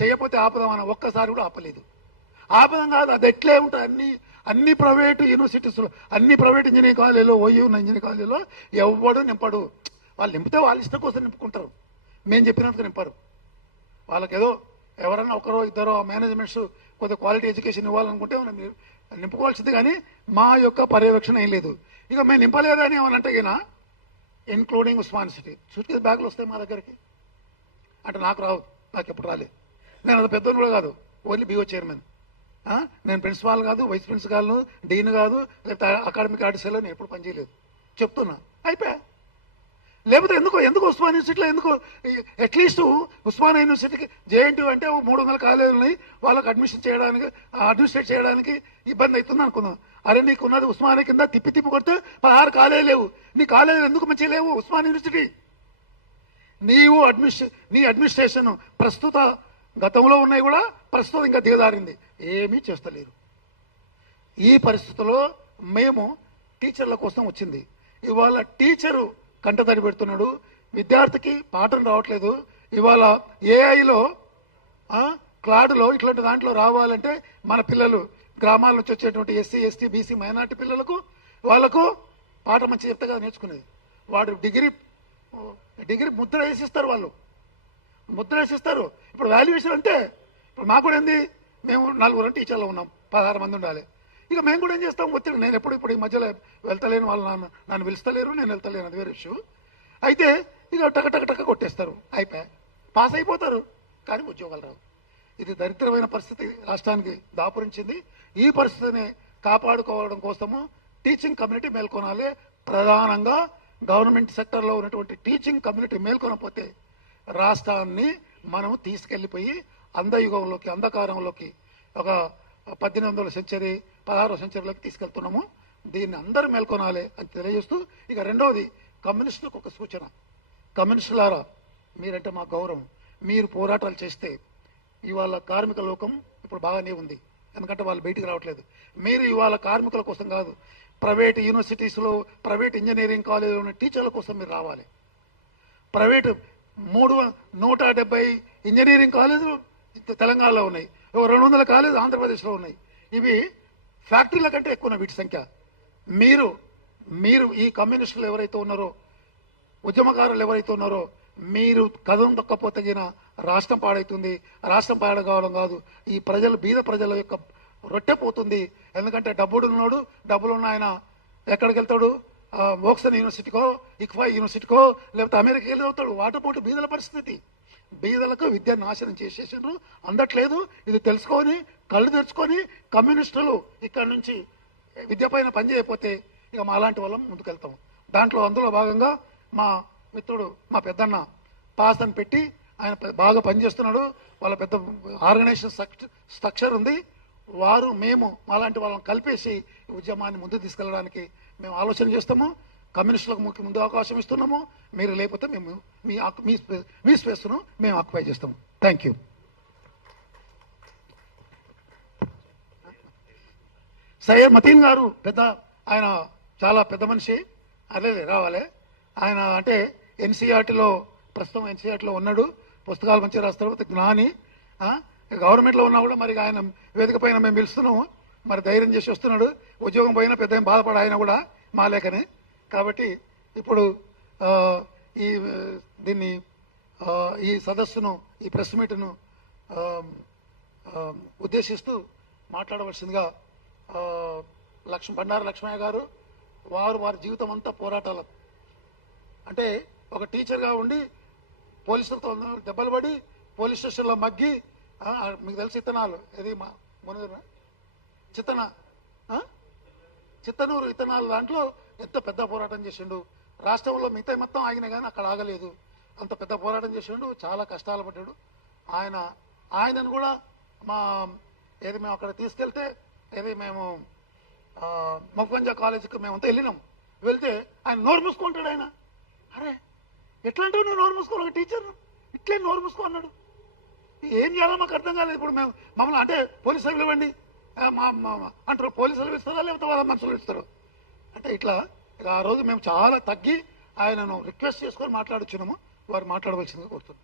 చేయకపోతే ఆపదామని ఒక్కసారి కూడా ఆపలేదు. ఆపదం కాదు, అది ఎట్లే ఉంటుంది. అన్ని ప్రైవేటు యూనివర్సిటీస్లో, అన్ని ప్రైవేట్ ఇంజనీరింగ్ కాలేజీలో, ఓయూ ఉన్న ఇంజనీరింగ్ కాలేజీలో ఎవ్వడు నింపడు. వాళ్ళు నింపితే వాళ్ళ ఇష్టం కోసం నింపుకుంటారు, మేము చెప్పినందుకు నింపరు. వాళ్ళకి ఏదో ఎవరన్నా ఒకరో ఇద్దరో మేనేజ్మెంట్స్ కొద్దిగా క్వాలిటీ ఎడ్యుకేషన్ ఇవ్వాలనుకుంటే మనం నింపుకోవాల్సింది, కానీ మా యొక్క పర్యవేక్షణ ఏం లేదు. ఇక మేము నింపలేదని ఏమనంటే గినా including Usman city suitcase బ్యాగులు వస్తాయి మా దగ్గరికి అంటే నాకు రావు, నాకు ఎప్పుడు రాలేదు. నేను అది పెద్దోని కూడా కాదు, ఓన్లీ బీఓ చైర్మన్. నేను ప్రిన్సిపాల్ కాదు, వైస్ ప్రిన్సిపాల్, డీన్ కాదు, లేకపోతే అకాడమిక్ ఆర్టిస్ట్లో నేను ఎప్పుడు పనిచేయలేదు. చెప్తున్నా అయిపోయా. లేకపోతే ఎందుకు ఉస్మాన్ యూనివర్సిటీలో ఎందుకు అట్లీస్ట్ ఉస్మాన్ యూనివర్సిటీకి జేఎన్టీ అంటే 300 కాలేజీలు ఉన్నాయి, వాళ్ళకి అడ్మినిస్ట్రేట్ చేయడానికి ఇబ్బంది అవుతుంది అనుకుందాం. అరే నీకున్నది ఉస్మాన్ కింద తిప్పి కొడితే 16 కాలేజీలు లేవు. నీ కాలేజీలు ఎందుకు మంచిగా లేవు? ఉస్మాన్ యూనివర్సిటీ నీ అడ్మినిస్ట్రేషన్ ప్రస్తుత గతంలో ఉన్నాయి కూడా, ప్రస్తుతం ఇంకా దిగజారింది, ఏమీ చేస్తలేరు. ఈ పరిస్థితుల్లో మేము టీచర్ల కోసం వచ్చింది. ఇవాళ టీచరు కంటతడి పెడుతున్నాడు, విద్యార్థికి పాఠం రావట్లేదు. ఇవాళ ఏఐలో క్లాడ్లో ఇట్లాంటి దాంట్లో రావాలంటే మన పిల్లలు గ్రామాల నుంచి వచ్చేటువంటి ఎస్సీ ఎస్టీ బీసీ మైనార్టీ పిల్లలకు వాళ్ళకు పాఠం మంచి చెప్తే కదా నేర్చుకునేది. వాడు డిగ్రీ ముద్ర వేసిస్తారు, వాళ్ళు ముద్ర వేసిస్తారు. ఇప్పుడు వాల్యుయేషన్ అంటే ఇప్పుడు మాకు కూడా ఏంది, మేము 4 టీచర్లు ఉన్నాం, 16 మంది ఉండాలి. ఇక మేము కూడా ఏం చేస్తాం, ఒత్తిడి. నేను ఇప్పుడు ఈ మధ్యలో వెళ్తలేను, వాళ్ళు నన్ను పిలుస్తలేరు, నేను వెళ్తలేను, అది వేరే ఇష్యూ. అయితే ఇక టక కొట్టేస్తారు, అయిపోయా, పాస్ అయిపోతారు, కానీ ఉద్యోగాలు రావు. ఇది దరిద్రమైన పరిస్థితి రాష్ట్రానికి దాపురించింది. ఈ పరిస్థితిని కాపాడుకోవడం కోసము టీచింగ్ కమ్యూనిటీ మేల్కొనాలి. ప్రధానంగా గవర్నమెంట్ సెక్టర్లో ఉన్నటువంటి టీచింగ్ కమ్యూనిటీ మేల్కొనకపోతే రాష్ట్రాన్ని మనం తీసుకెళ్లిపోయి అంధయుగంలోకి, అంధకారంలోకి, ఒక 18వ సెంచరీ 16వ సెంచరీలోకి తీసుకెళ్తున్నాము. దీన్ని అందరూ మేల్కొనాలి అని తెలియజేస్తూ, ఇక రెండవది కమ్యూనిస్టులకు ఒక సూచన. కమ్యూనిస్టులారా, మీరంటే మా గౌరవం. మీరు పోరాటాలు చేస్తే ఇవాళ కార్మిక లోకం ఇప్పుడు బాగానే ఉంది, ఎందుకంటే వాళ్ళు బయటికి రావట్లేదు. మీరు ఇవాళ కార్మికుల కోసం కాదు, ప్రైవేట్ యూనివర్సిటీస్లో, ప్రైవేట్ ఇంజనీరింగ్ కాలేజీలో ఉన్న టీచర్ల కోసం మీరు రావాలి. ప్రైవేటు 170 ఇంజనీరింగ్ కాలేజీలు తెలంగాణలో ఉన్నాయి, 200 కాలేజీలు ఆంధ్రప్రదేశ్లో ఉన్నాయి. ఇవి ఫ్యాక్టరీల కంటే ఎక్కువ వీటి సంఖ్య. మీరు ఈ కమ్యూనిస్టులు ఎవరైతే ఉన్నారో, ఉద్యమకారులు ఎవరైతే ఉన్నారో, మీరు కథం దొక్కపోతే రాష్ట్రం పాడవుతుంది. రాష్ట్రం పాడకావడం కాదు, ఈ ప్రజలు, బీద ప్రజల యొక్క రొట్టె పోతుంది. ఎందుకంటే డబ్బులున్నాడు, డబ్బులున్న ఆయన ఎక్కడికి వెళ్తాడు? ఓక్సన్ యూనివర్సిటీకో, ఇక్ఫా యూనివర్సిటీకో, లేకపోతే అమెరికాకి వెళ్ళి అవుతాడు. వాటపోటు బీదల పరిస్థితి. బీదలకు విద్య నాశనం చేసేసిండ్రు, అందట్లేదు. ఇది తెలుసుకొని కళ్ళు తెరుచుకొని కమ్యూనిస్టులు ఇక్కడ నుంచి విద్య పైన పనిచేయకపోతే ఇక మా అలాంటి వాళ్ళం ముందుకెళ్తాం. అందులో భాగంగా మా మిత్రుడు, మా పెద్దన్న పాస్ అని పెట్టి ఆయన బాగా పనిచేస్తున్నాడు. వాళ్ళ పెద్ద ఆర్గనైజేషన్ స్ట్రక్చర్ ఉంది. మేము అలాంటి వాళ్ళని కలిపేసి ఉద్యమాన్ని ముందుకు తీసుకెళ్ళడానికి మేము ఆలోచన చేస్తాము. కమ్యూనిస్టులకు ముందు అవకాశం ఇస్తున్నాము. మీరు లేకపోతే మేము మీ స్పేస్ను మేము ఆక్యుపై చేస్తాము. Thank you. సయ్యద్ మతీన్ గారు ఆయన చాలా పెద్ద మనిషి, అదే రావాలి. ఆయన అంటే ఎన్సీఆర్టీలో, ప్రస్తుతం ఎన్సీఆర్టీలో ఉన్నాడు, పుస్తకాలు మంచిగా రాస్తారు, జ్ఞాని. గవర్నమెంట్లో ఉన్నా కూడా మరి ఆయన వేదిక పైన మేము పిలుస్తున్నాము, మరి ధైర్యం చేసి వస్తున్నాడు. ఉద్యోగం పోయినా పెద్ద ఏం బాధపడ ఆయన కూడా మా లేఖనే. కాబట్టి ఇప్పుడు ఈ సదస్సును, ఈ ప్రెస్ మీట్ను ఉద్దేశిస్తూ మాట్లాడవలసిందిగా బండారు లక్ష్మయ్య గారు, వారి జీవితం అంతా పోరాటాలు. అంటే ఒక టీచర్గా ఉండి పోలీసులతో దెబ్బలు పడి పోలీస్ స్టేషన్లో మగ్గి, మీకు తెలిసి ఇత్తనాలు, ఇది మా మునగర చిత్తనూరు ఇత్తనాలు దాంట్లో ఎంత పెద్ద పోరాటం చేసిండు. రాష్ట్రంలో మిగతా మొత్తం ఆగినా కానీ అక్కడ ఆగలేదు, అంత పెద్ద పోరాటం చేసిండు, చాలా కష్టాలు పడ్డాడు. ఆయనను కూడా మేము అక్కడ తీసుకెళ్తే మేము మొగ్గంజా కాలేజీకి మేమంతా వెళ్ళినాం. వెళ్తే ఆయన నోరు మూసుకుంటాడు. ఆయన అరే ఎట్లా అంటావు నువ్వు నోరు మూసుకో, ఒక టీచర్ ఇట్లే నోరు మూసుకో అన్నాడు. ఏం చేయాలో మాకు అర్థం కాలేదు. ఇప్పుడు మమ్మల్ని అంటే పోలీసులు ఇవ్వండి అంటారు, పోలీసులు ఇస్తారా లేకపోతే వాళ్ళ మనుషులు ఇస్తారు అంటే ఇట్లా. ఆ రోజు మేము చాలా తగ్గి ఆయనను రిక్వెస్ట్ చేసుకొని మాట్లాడుచున్నాము. వారు మాట్లాడవలసిందిగా కోరుతున్నాం.